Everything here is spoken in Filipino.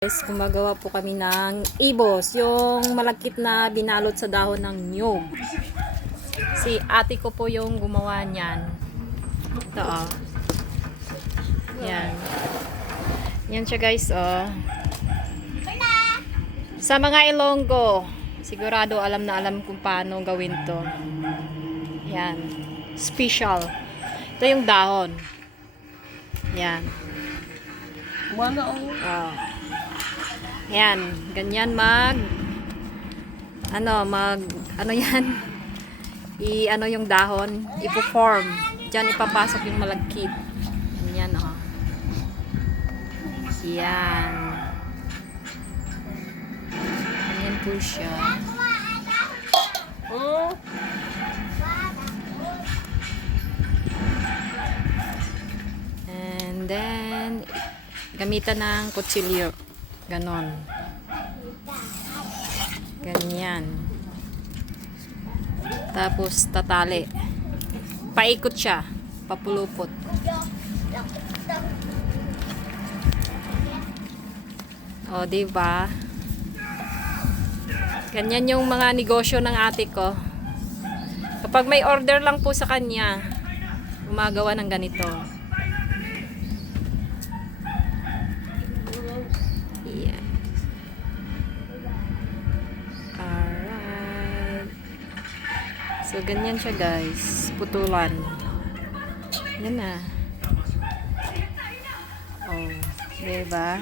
Guys, gumagawa po kami ng ibos, yung malagkit na binalot sa dahon ng nyug. Si ate ko po yung gumawa niyan. Ito oh. Yan. Yan siya guys oh. Sa mga Ilonggo, sigurado alam na alam kung paano gawin to. Yan. Special. Ito yung dahon. Yan. Wala oh. Oh. Yan, ganyan mag ano, mag ano yan? I ano yung dahon, ipo-form. Diyan ipapasok yung malagkit. Ganyan oh. Yan. Ganyan po siya. Oh. And then gamitan ng kutsilyo. Ganon. Ganyan. Tapos tatali. Paikot siya. Papulupot. O, di ba? Ganyan yung mga negosyo ng ate ko. Kapag may order lang po sa kanya, gumagawa ng ganito. So, ganyan siya guys. Putulan. Yan na. Oh, diba?